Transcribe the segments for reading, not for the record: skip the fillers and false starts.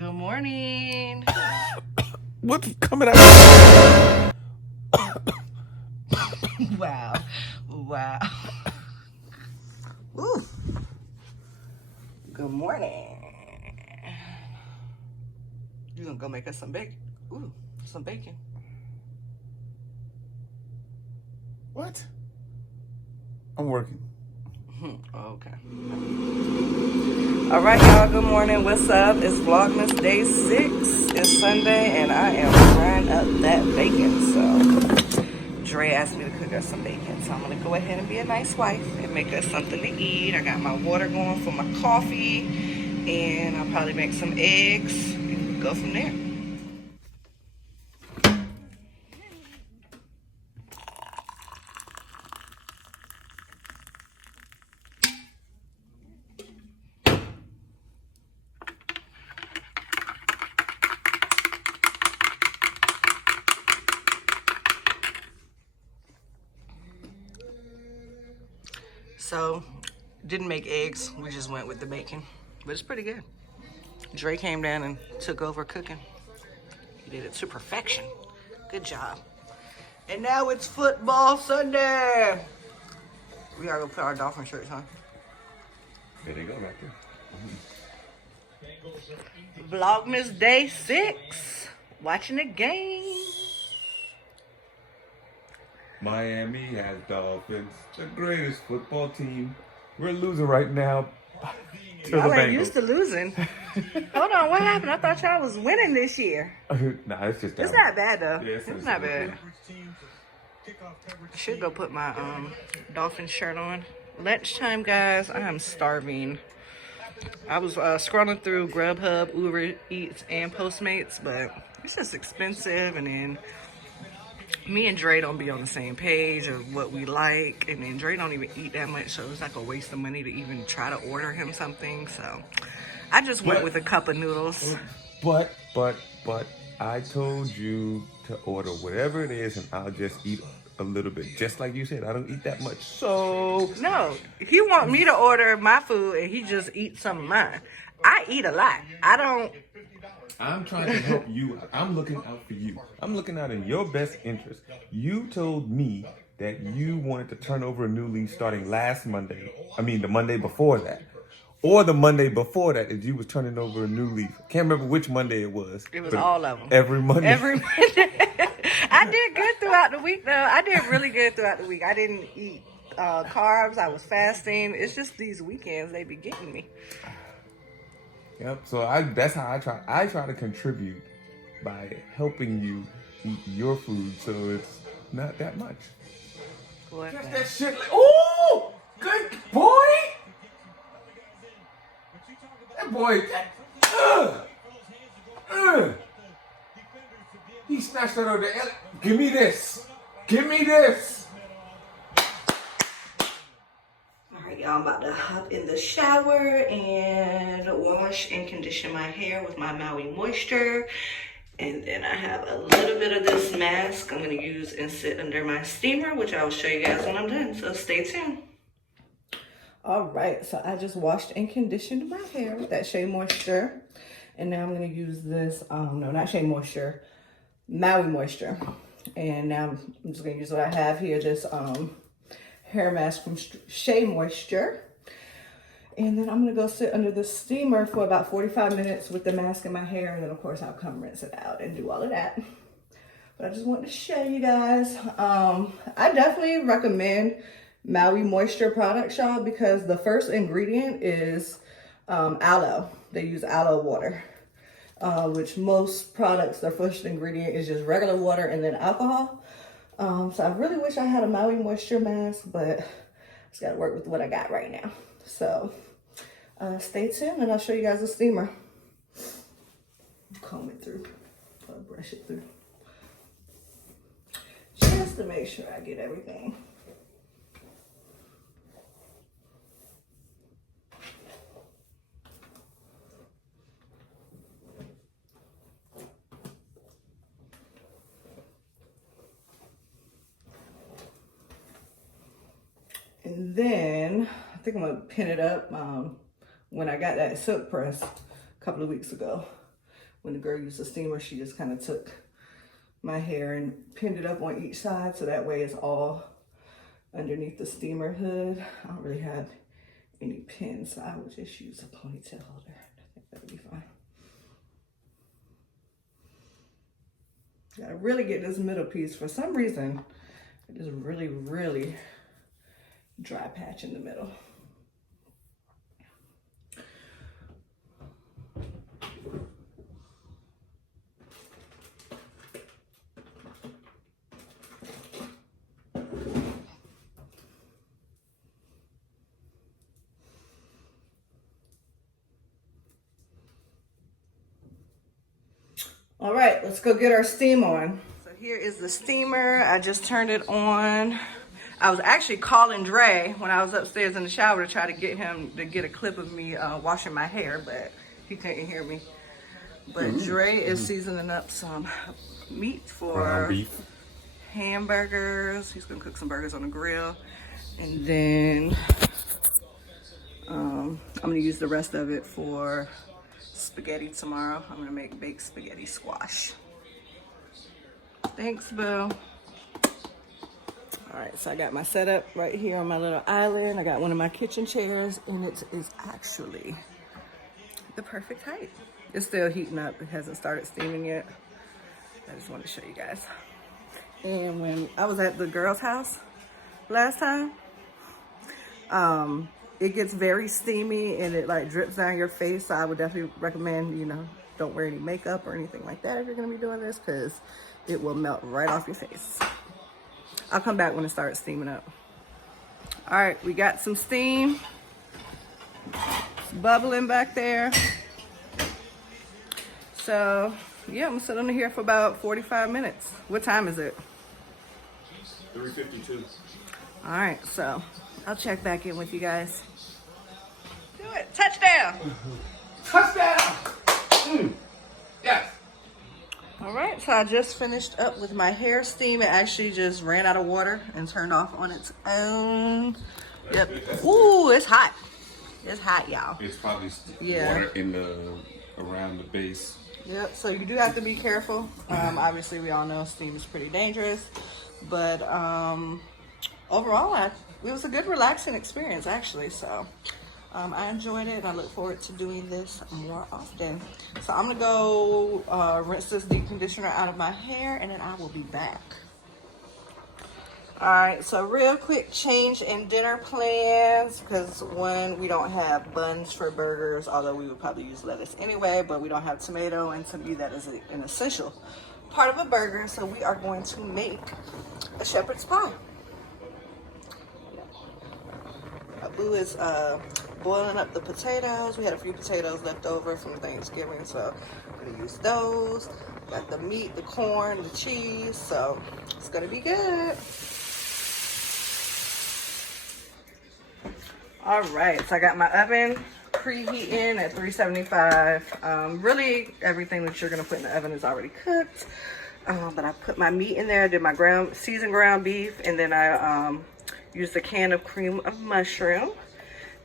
Good morning. What's coming out? Wow. Wow. Ooh. Good morning. You gonna go make us some bacon? Ooh, some bacon. What? I'm working. Okay. All right, y'all. Good morning. What's up? It's Vlogmas Day 6. It's Sunday, and I am frying up that bacon. So, Dre asked me to cook us some bacon, so I'm gonna go ahead and be a nice wife and make us something to eat. I got my water going for my coffee, and I'll probably make some eggs and go from there. So, didn't make eggs. We just went with the bacon, but it's pretty good. Dre came down and took over cooking. He did it to perfection. Good job. And now it's football Sunday. We gotta go put our dolphin shirts on. There they go right there. Vlogmas Day 6. Watching the game. Miami has Dolphins, the greatest football team. We're losing right now to the Y'all ain't Bengals. used to losing. Hold on, what happened? I thought y'all was winning this year. Nah, it's just It's not bad though. Yeah, It's not bad. I should go put my dolphin shirt on. Lunchtime, guys. I am starving. I was scrolling through Grubhub, Uber Eats, and Postmates, but it's just expensive. And then me and Dre don't be on the same page of what we like. And then Dre don't even eat that much, so it's like a waste of money to even try to order him something. So I just went with a cup of noodles. But I told you to order whatever it is, and I'll just eat a little bit. Just like you said, I don't eat that much. So No, he want me to order my food and he just eats some of mine. I eat a lot. I don't. I'm trying to help you out. I'm looking out for you. I'm looking out in your best interest. You told me that you wanted to turn over a new leaf starting last Monday. I mean, the Monday before that. Or the Monday before that, if you was turning over a new leaf. Can't remember which Monday it was. It was all of them. Every Monday. Every Monday. I did good throughout the week, though. I did really good throughout the week. I didn't eat carbs. I was fasting. It's just these weekends they be getting me. Yep. So that's how I try. I try to contribute by helping you eat your food, so it's not that much. What? Get that shit. Oh, good boy. That boy. He snatched that over there. Give me this. Give me this. Alright, y'all, I'm about to hop in the shower and wash and condition my hair with my Maui Moisture. And then I have a little bit of this mask I'm going to use and sit under my steamer, which I will show you guys when I'm done. So stay tuned. Alright, so I just washed and conditioned my hair with that Shea Moisture. And now I'm going to use this, no, not Shea Moisture, Maui Moisture. And now I'm just going to use what I have here, this hair mask from Shea Moisture. And then I'm going to go sit under the steamer for about 45 minutes with the mask in my hair. And then, of course, I'll come rinse it out and do all of that. But I just wanted to show you guys. I definitely recommend Maui Moisture products, y'all, because the first ingredient is aloe. They use aloe water, which most products, their first ingredient is just regular water and then alcohol. So I really wish I had a Maui Moisture mask, but I just got to work with what I got right now. So stay tuned and I'll show you guys the steamer. Comb it through, or brush it through, just to make sure I get everything. And then I think I'm gonna pin it up when I got that silk press a couple of weeks ago. when the girl used the steamer, she just kind of took my hair and pinned it up on each side, so that way it's all underneath the steamer hood. I don't really have any pins, so I would just use a ponytail holder. I think that'll be fine. Gotta really get this middle piece. For some reason, it is really, really dry patch in the middle. All right, let's go get our steam on. So here is the steamer. I just turned it on. I was actually calling Dre when I was upstairs in the shower to try to get him to get a clip of me washing my hair, but he couldn't hear me. But Dre is seasoning up some meat for beef hamburgers. He's gonna cook some burgers on the grill. And then I'm gonna use the rest of it for spaghetti tomorrow. I'm gonna make baked spaghetti squash. Thanks, Boo. All right, so I got my setup right here on my little island. I got one of my kitchen chairs, and it is actually the perfect height. It's still heating up. It hasn't started steaming yet. I just wanted to show you guys. And when I was at the girl's house last time, it gets very steamy and it like drips down your face. So I would definitely recommend, you know, don't wear any makeup or anything like that if you're gonna be doing this, because it will melt right off your face. I'll come back when it starts steaming up. All right, we got some steam. It's bubbling back there. So yeah, I'm gonna sit under here for about 45 minutes. What time is it? 3:52. All right, so I'll check back in with you guys. Do it, touchdown. Touchdown! Yes. All right, so I just finished up with my hair steam. It actually just ran out of water and turned off on its own. Yep. Ooh, it's hot. It's hot, y'all. It's probably water in around the base. Yep, so you do have to be careful. Obviously, we all know steam is pretty dangerous. But overall, it was a good, relaxing experience, actually. So I enjoyed it, and I look forward to doing this more often. So I'm going to go rinse this deep conditioner out of my hair, and then I will be back. All right, so real quick change in dinner plans, because one, we don't have buns for burgers, although we would probably use lettuce anyway, but we don't have tomato, and to me that is an essential part of a burger. So we are going to make a shepherd's pie. Boo is boiling up the potatoes. We had a few potatoes left over from Thanksgiving, so I'm gonna use those. Got the meat, the corn, the cheese, so it's gonna be good. All right, so I got my oven preheating at 375. Really, everything that you're gonna put in the oven is already cooked. But I put my meat in there, I did my seasoned ground beef, and then I used a can of cream of mushroom.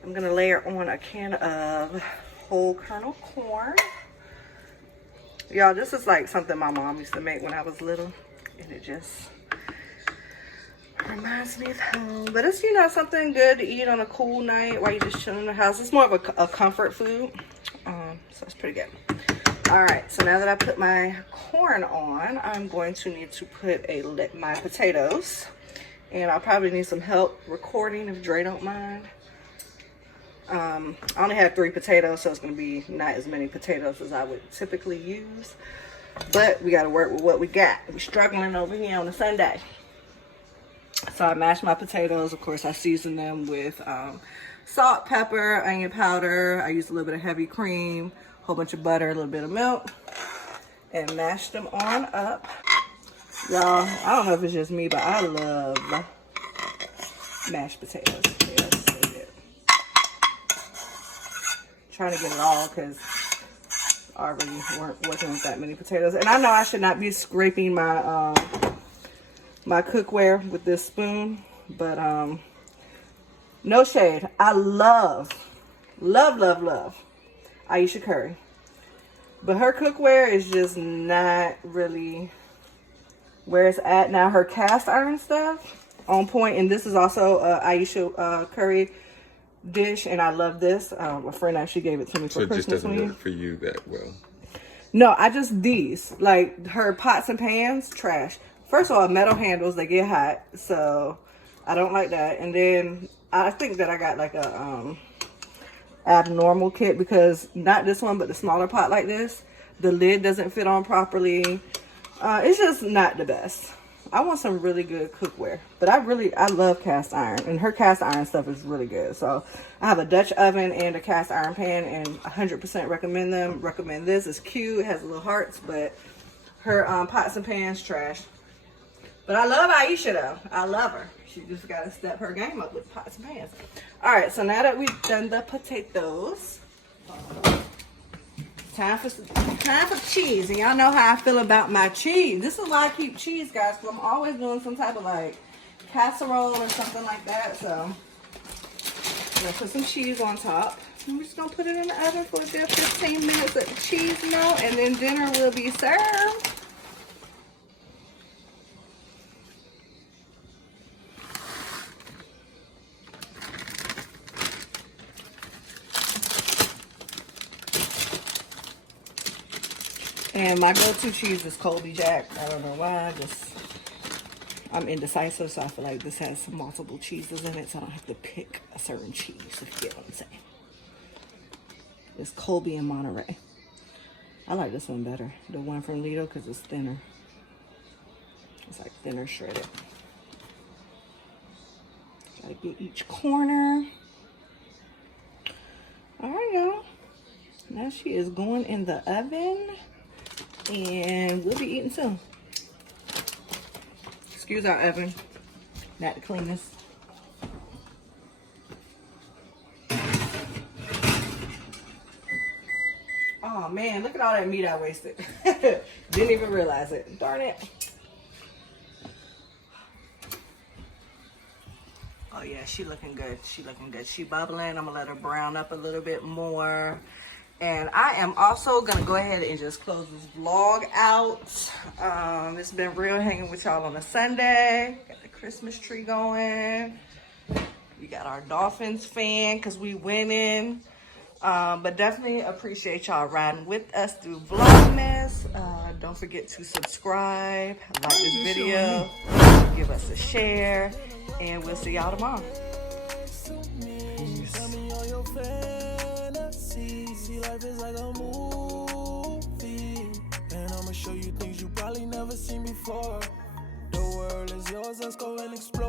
I'm gonna layer on a can of whole kernel corn. Y'all, this is like something my mom used to make when I was little, and it just reminds me of home. But it's, you know, something good to eat on a cool night while you're just chilling in the house. It's more of a comfort food, so it's pretty good. All right, so now that I put my corn on, I'm going to need to put my potatoes, and I'll probably need some help recording if Dre don't mind. I only have 3 potatoes, so it's going to be not as many potatoes as I would typically use, but we got to work with what we got. We're struggling over here on a Sunday. So I mashed my potatoes. Of course, I seasoned them with salt, pepper, onion powder. I used a little bit of heavy cream, a whole bunch of butter, a little bit of milk, and mashed them on up. Y'all, I don't know if it's just me, but I love mashed potatoes. Yeah, it's so good. Trying to get it all because I already weren't working with that many potatoes. And I know I should not be scraping my my cookware with this spoon, but no shade. I love Aisha Curry. But her cookware is just not really where it's at. Now her cast iron stuff on point, and this is also Aisha curry dish, and I love this. A friend actually gave it to me for So Christmas. it just doesn't work for you that well. No, I just these like her pots and pans trash. First of all, metal handles, they get hot, so I don't like that. And then I think that I got like a abnormal kit, because not this one but the smaller pot like this, the lid doesn't fit on properly. It's just not the best. I want some really good cookware, but I love cast iron, and her cast iron stuff is really good. So I have a Dutch oven and a cast iron pan, and 100% recommend them. Recommend this. It's cute, it has little hearts, but her pots and pans trash. But I love Aisha though. I love her. She just got to step her game up with pots and pans. All right, so now that we've done the potatoes, time for cheese. And y'all know how I feel about my cheese. This is why I keep cheese, guys, because I'm always doing some type of like casserole or something like that. So I'm gonna put some cheese on top. And we're just gonna put it in the oven for a good 15 minutes, let the cheese melt, and then dinner will be served. And my go-to cheese is Colby Jack. I don't know why, I'm indecisive, so I feel like this has multiple cheeses in it, so I don't have to pick a certain cheese, if you get what I'm saying. It's Colby and Monterey. I like this one better, the one from Lidl, because it's thinner. It's like thinner shredded. Try to get each corner. All right, y'all. Now she is going in the oven. And we'll be eating soon. Excuse our oven, not the cleanest. Oh man, look at all that meat I wasted. Didn't even realize it. Darn it. Oh yeah, she looking good. She looking good. She bubbling. I'm gonna let her brown up a little bit more. And I am also going to go ahead and just close this vlog out. It's been real hanging with y'all on a Sunday. Got the Christmas tree going. We got our Dolphins fan because we winning. But definitely appreciate y'all riding with us through Vlogmas. Don't forget to subscribe, like this video, give us a share, and we'll see y'all tomorrow. Peace. See, life is like a movie, and I'ma show you things you probably never seen before. The world is yours, let's go and explore.